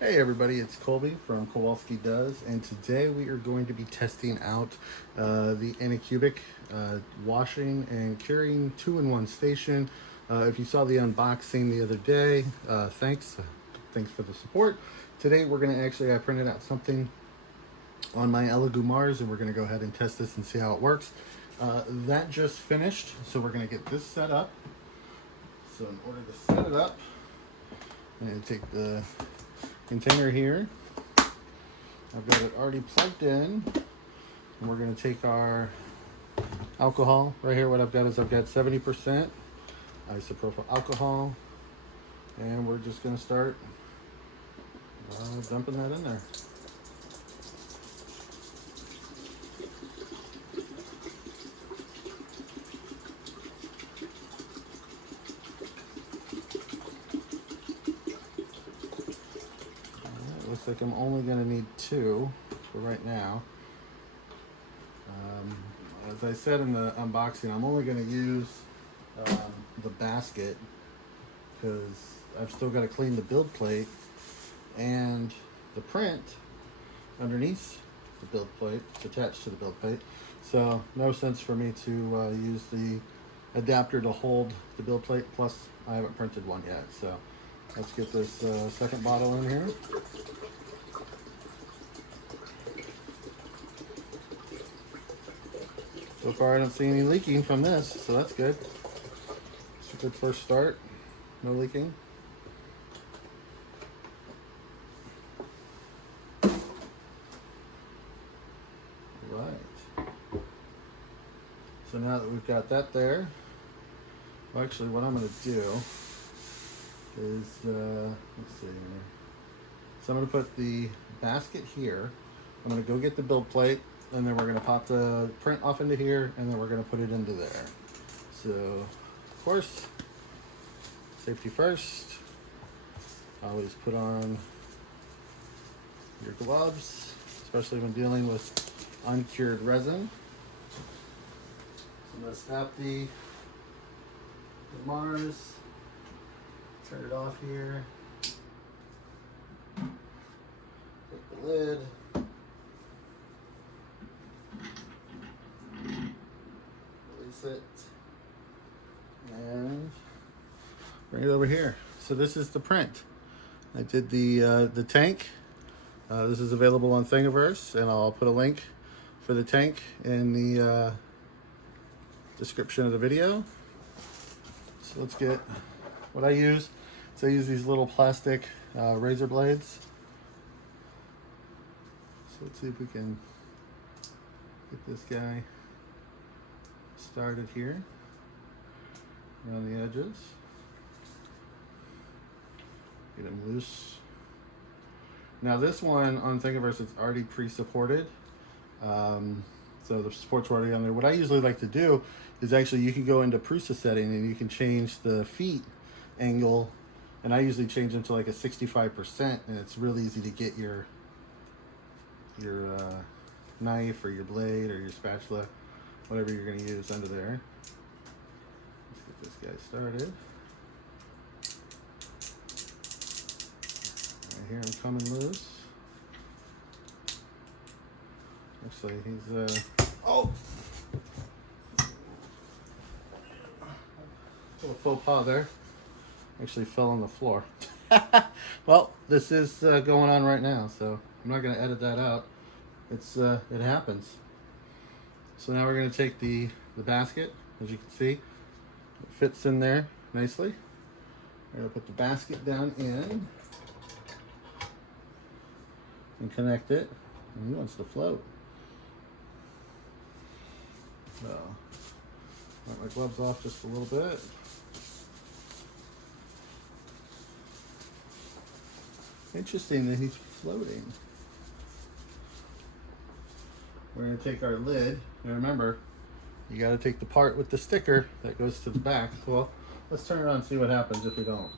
Hey everybody, it's Colby from Kowalski Does, and today we are going to be testing out the Anycubic washing and curing 2-in-1 station. If you saw the unboxing the other day, thanks for the support. Today we're going to I printed out something on my Mars, and we're going to go ahead and test this and see how it works. That just finished, so we're going to get this set up. So in order to set it up, I'm going to take the container here. I've got it already plugged in, and we're going to take our alcohol right here. What I've got is 70% isopropyl alcohol, and we're just going to start dumping that in there. Looks like I'm only going to need 2 for right now. As I said in the unboxing, I'm only going to use the basket because I've still got to clean the build plate and the print underneath the build plate. It's attached to the build plate, so no sense for me to use the adapter to hold the build plate. Plus, I haven't printed one yet, so let's get this second bottle in here. So far I don't see any leaking from this, so that's good. It's a good first start. No leaking. Right. So now that we've got that there, well, actually what I'm going to do is, let's see here. So I'm going to put the basket here. I'm going to go get the build plate, and then we're going to pop the print off into here, and then we're going to put it into there. So, of course, safety first. Always put on your gloves, especially when dealing with uncured resin. So I'm going to stop the Mars, turn it off here, take the lid, release it, and bring it over here. So this is the print. I did the tank. This is available on Thingiverse, and I'll put a link for the tank in the description of the video. So let's get what I use. So I use these little plastic razor blades. So let's see if we can get this guy started here around the edges. Get him loose. Now this one on Thingiverse, it's already pre-supported. So the support's already on there. What I usually like to do is actually you can go into Prusa setting and you can change the feet angle, and I usually change them to like a 65%, and it's really easy to get your knife or your blade or your spatula, whatever you're going to use, under there. Let's get this guy started. Right here, I'm coming loose. Actually, he's oh! Little faux pas there. Actually fell on the floor. Well, this is going on right now, so I'm not going to edit that out. It happens. So now we're going to take the basket. As you can see, it fits in there nicely. We're going to put the basket down in and connect it. And he wants to float. So, wipe my gloves off just a little bit. Interesting that he's floating. We're going to take our lid, and remember, you got to take the part with the sticker that goes to the back. Well, let's turn it on and see what happens if we don't.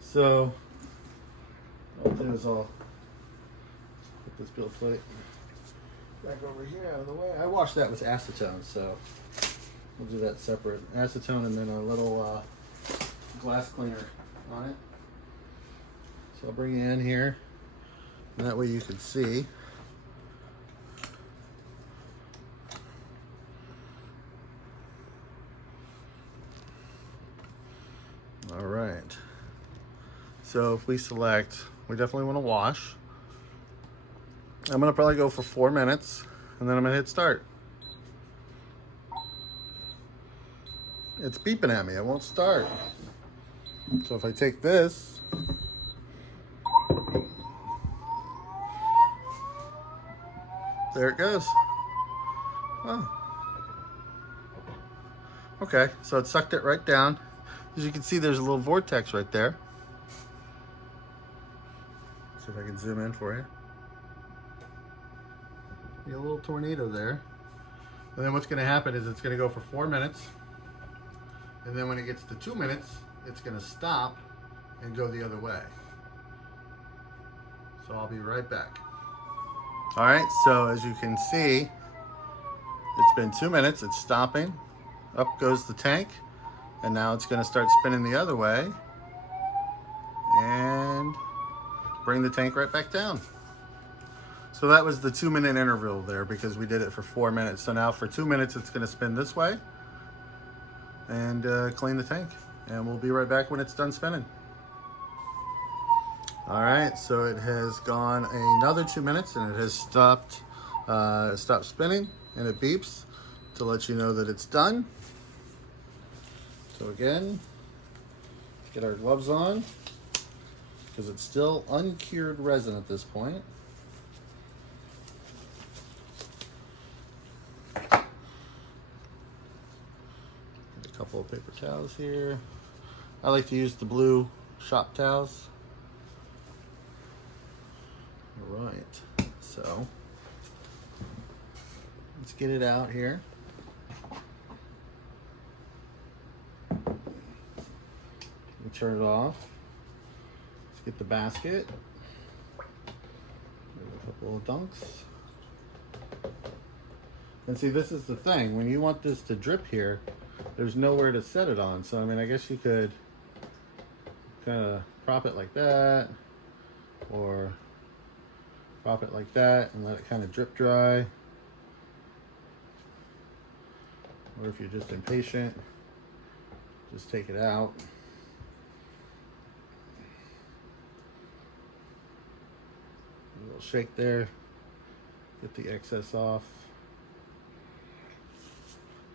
So, what I'll do is I'll put this build plate back over here out of the way. I washed that with acetone, so we'll do that separate. Acetone and then a little glass cleaner on it. So I'll bring you in here, and that way you can see. All right. So if we select, we definitely want to wash. I'm gonna probably go for 4 minutes, and then I'm gonna hit start. It's beeping at me, it won't start. So if I take this, there it goes. Oh. Okay, so it sucked it right down. As you can see, there's a little vortex right there. See if I can zoom in for you. A little tornado there. And then what's gonna happen is it's gonna go for 4 minutes. And then when it gets to 2 minutes, it's gonna stop and go the other way. So I'll be right back. All right, so as you can see, it's been 2 minutes, it's stopping. Up goes the tank, and now it's gonna start spinning the other way and bring the tank right back down. So that was the 2 minute interval there because we did it for 4 minutes. So now for 2 minutes, it's gonna spin this way and clean the tank. And we'll be right back when it's done spinning. All right, so it has gone another 2 minutes and it has stopped spinning, and it beeps to let you know that it's done. So again, let's get our gloves on because it's still uncured resin at this point. Couple of paper towels here. I like to use the blue shop towels. All right, so let's get it out here. And turn it off. Let's get the basket. A couple of dunks. And see, this is the thing. When you want this to drip here, there's nowhere to set it on. So, I mean, I guess you could kind of prop it like that, or prop it like that and let it kind of drip dry. Or if you're just impatient, just take it out. A little shake there, get the excess off.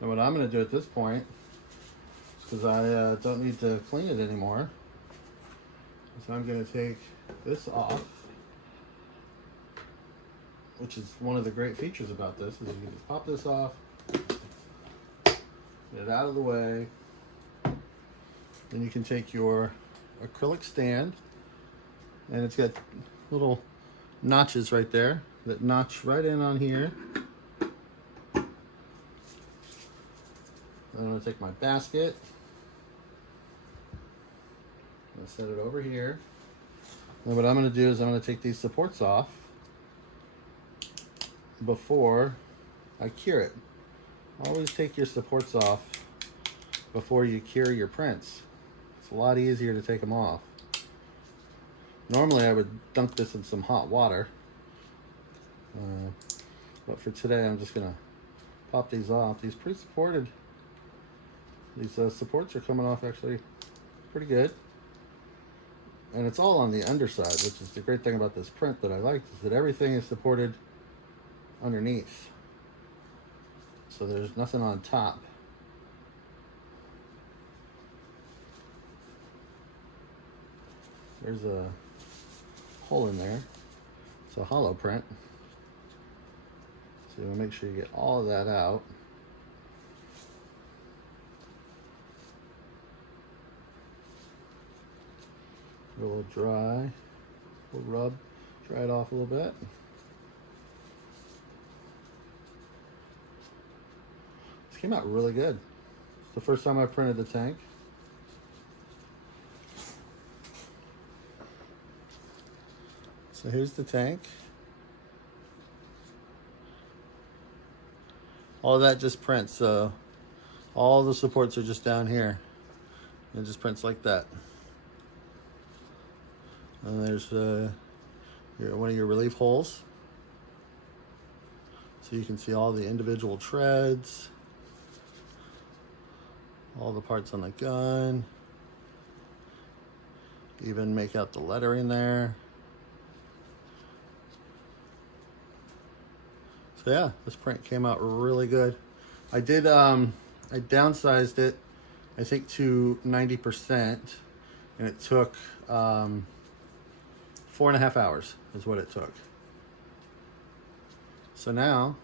And what I'm going to do at this point, because I don't need to clean it anymore, so I'm going to take this off, which is one of the great features about this, is you can just pop this off, get it out of the way. Then you can take your acrylic stand, and it's got little notches right there that notch right in on here. Then I'm going to take my basket, I'm going to set it over here. And what I'm going to do is I'm going to take these supports off before I cure it. Always take your supports off before you cure your prints. It's a lot easier to take them off. Normally I would dunk this in some hot water, but for today I'm just going to pop these off. These pre-supported, these supports are coming off actually pretty good. And it's all on the underside, which is the great thing about this print that I like, is that everything is supported underneath. So there's nothing on top. There's a hole in there. It's a hollow print. So you want to make sure you get all of that out. A little dry, we'll rub, dry it off a little bit. This came out really good. It's the first time I printed the tank. So here's the tank. All of that just prints, so all the supports are just down here. It just prints like that. And there's one of your relief holes. So you can see all the individual treads, all the parts on the gun, even make out the lettering there. So yeah, this print came out really good. I downsized it, I think, to 90%, and it took 4.5 hours is what it took. So now,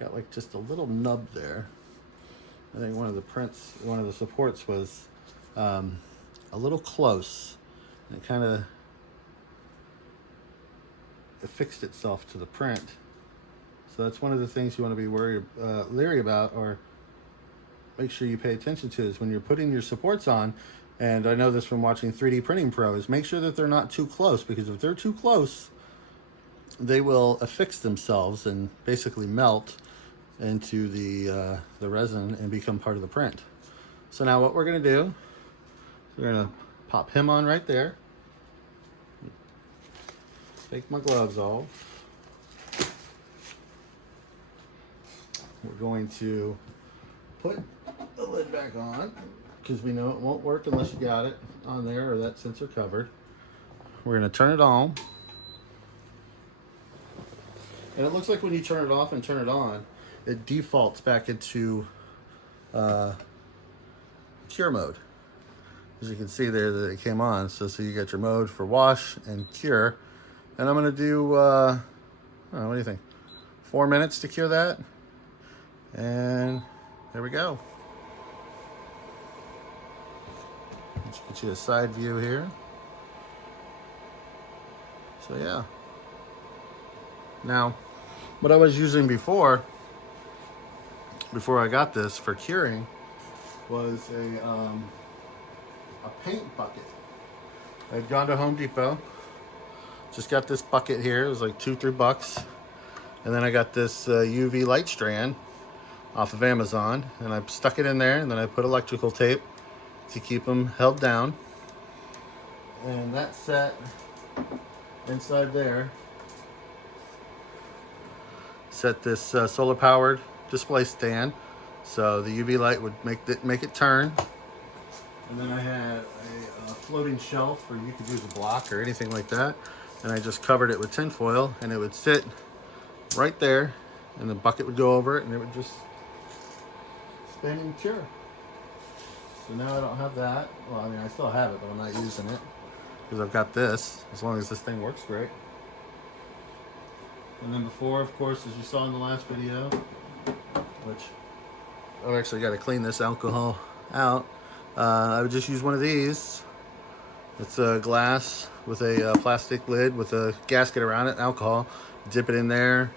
got like just a little nub there. I think one of the supports was a little close, and it kind of affixed itself to the print. So that's one of the things you want to be leery about, or make sure you pay attention to, is when you're putting your supports on. And I know this from watching 3D printing pros, make sure that they're not too close, because if they're too close, they will affix themselves and basically melt into the resin and become part of the print. So now what we're going to do, we're going to pop him on right there. Take my gloves off. We're going to put the lid back on, because we know it won't work unless you got it on there or that sensor covered. We're going to turn it on. And it looks like when you turn it off and turn it on, it defaults back into cure mode. As you can see there that it came on. So you got your mode for wash and cure. And I'm going to do, I don't know, what do you think? 4 minutes to cure that. And there we go. Let's get you a side view here. So yeah. Now, what I was using before I got this for curing, was a paint bucket. I'd gone to Home Depot, just got this bucket here. It was like $2-3, and then I got this UV light strand off of Amazon, and I stuck it in there, and then I put electrical tape to keep them held down, and that set inside there. Set this solar powered display stand, so the UV light would make it turn. And then I had a floating shelf where you could use a block or anything like that, and I just covered it with tin foil, and it would sit right there, and the bucket would go over it, and it would just spin and cure. So now I don't have that. Well, I mean, I still have it, but I'm not using it because I've got this, as long as this thing works great. And then before, of course, as you saw in the last video, which I've actually got to clean this alcohol out, I would just use one of these. It's a glass with a plastic lid with a gasket around it, alcohol. Dip it in there,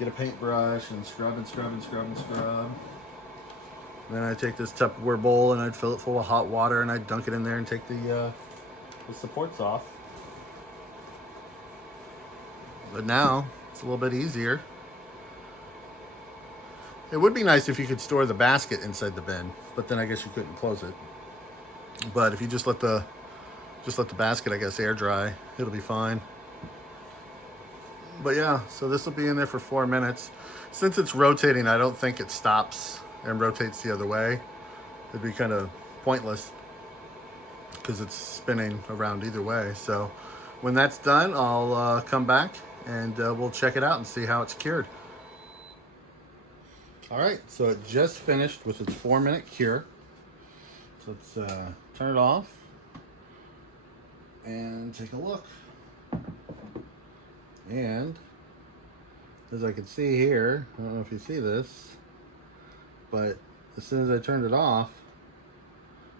get a paintbrush, and scrub and scrub and scrub and scrub. And then I take this Tupperware bowl and I'd fill it full of hot water, and I'd dunk it in there and take the supports off. But now it's a little bit easier. It would be nice if you could store the basket inside the bin, but then I guess you couldn't close it. But if you just let the basket, I guess, air dry, it'll be fine. But yeah, so this will be in there for 4 minutes. Since it's rotating, I don't think it stops and rotates the other way. It'd be kind of pointless because it's spinning around either way. So when that's done, I'll come back and we'll check it out and see how it's cured. All right, so it just finished with its 4-minute cure. So let's turn it off and take a look. And as I can see here, I don't know if you see this, but as soon as I turned it off,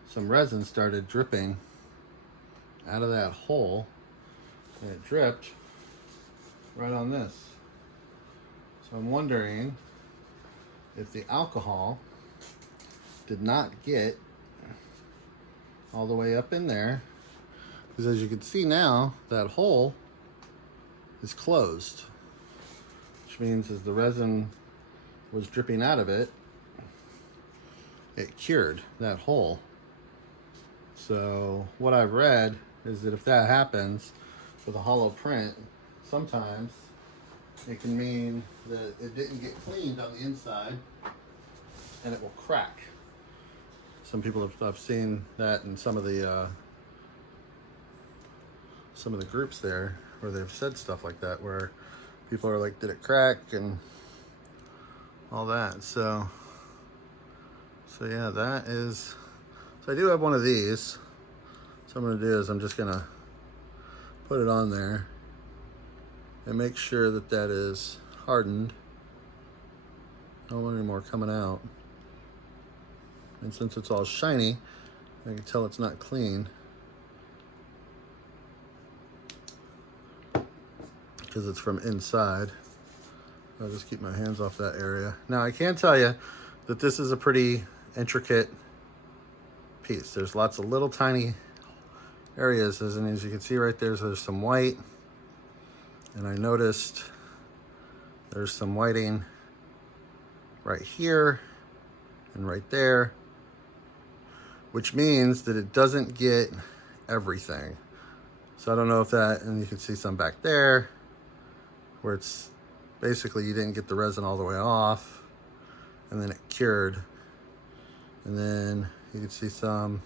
some resin started dripping out of that hole, and it dripped right on this. So I'm wondering if the alcohol did not get all the way up in there, because as you can see now, that hole is closed, which means as the resin was dripping out of it, it cured that hole. So what I've read is that if that happens with a hollow print, sometimes it can mean that it didn't get cleaned on the inside and it will crack. Some people I've seen that in some of the groups there where they've said stuff like that, where people are like, did it crack and all that. So yeah, that is, so I do have one of these. So what I'm gonna do is I'm just gonna put it on there and make sure that that is hardened. I don't want any more coming out. And since it's all shiny, I can tell it's not clean because it's from inside. I'll just keep my hands off that area. Now I can tell you that this is a pretty intricate piece. There's lots of little tiny areas, and as you can see right there, there's some white, and I noticed there's some whiting right here and right there, which means that it doesn't get everything. So I don't know if that, and you can see some back there where it's basically you didn't get the resin all the way off and then it cured. And then you can see some,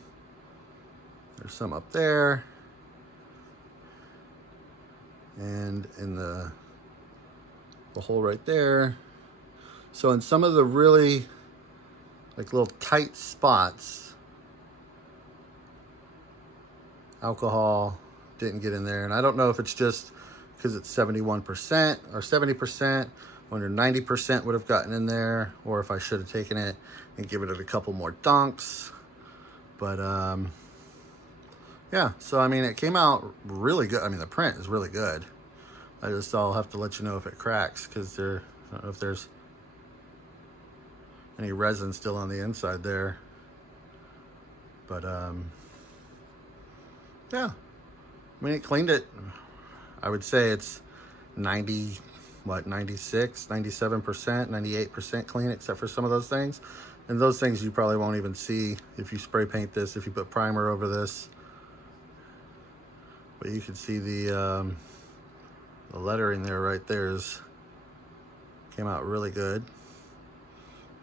there's some up there and in the hole right there. So in some of the really like little tight spots, alcohol didn't get in there. And I don't know if it's just because it's 71% or 70%, when 90% would have gotten in there, or if I should have taken it and given it a couple more dunks. But yeah, so I mean, it came out really good. I mean, the print is really good. I'll have to let you know if it cracks, because I don't know if there's any resin still on the inside there. But yeah, I mean, it cleaned it. I would say it's 96, 97%, 98% clean, except for some of those things. And those things you probably won't even see if you spray paint this, if you put primer over this. But you can see the lettering there right there came out really good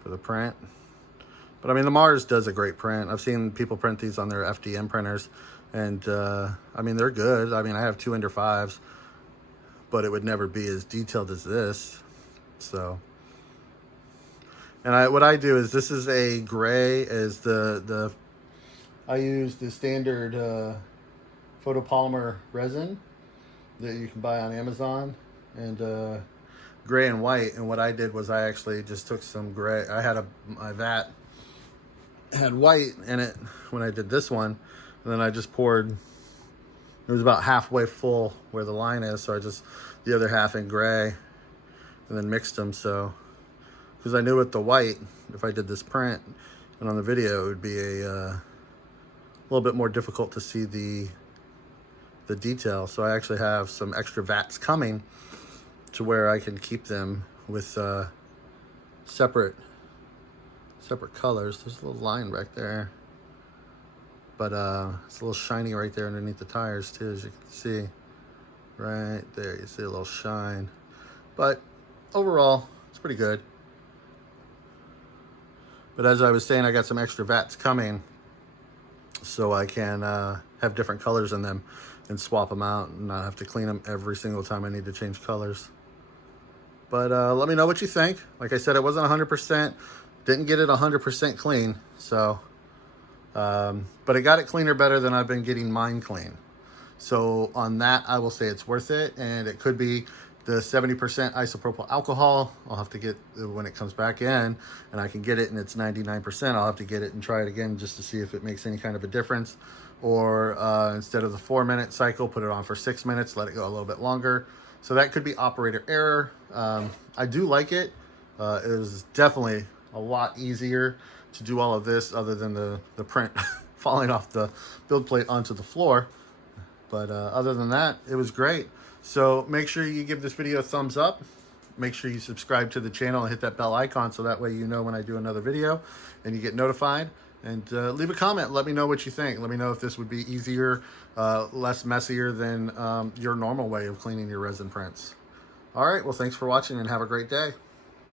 for the print. But I mean, the Mars does a great print. I've seen people print these on their FDM printers, and I mean, they're good. I mean, I have 2 Ender 5s, but it would never be as detailed as this. So, and what I do is, this is a gray, is I use the standard photopolymer resin that you can buy on Amazon, and gray and white. And what I did was I actually just took some gray. I had my vat had white in it when I did this one, and then I just poured, it was about halfway full where the line is, so I just, the other half in gray, and then mixed them. So, because I knew with the white, if I did this print and on the video, it would be a little bit more difficult to see the detail. So I actually have some extra vats coming to where I can keep them with separate colors. There's a little line back there, but it's a little shiny right there underneath the tires too, as you can see right there. You see a little shine, but overall it's pretty good. But as I was saying, I got some extra vats coming so I can have different colors in them and swap them out and not have to clean them every single time I need to change colors. But let me know what you think. Like I said, it wasn't 100%. Didn't get it 100% clean. So, but it got it cleaner better than I've been getting mine clean. So on that, I will say it's worth it. And it could be the 70% isopropyl alcohol. I'll have to get, when it comes back in and I can get it and it's 99%, I'll have to get it and try it again just to see if it makes any kind of a difference. Or instead of the 4-minute cycle, put it on for 6 minutes, let it go a little bit longer. So that could be operator error. I do like it. It was definitely a lot easier to do all of this, other than the print falling off the build plate onto the floor. But other than that, it was great. So make sure you give this video a thumbs up. Make sure you subscribe to the channel and hit that bell icon, so that way you know when I do another video and you get notified. And leave a comment. Let me know what you think. Let me know if this would be easier, less messier than your normal way of cleaning your resin prints. All right, well, thanks for watching and have a great day.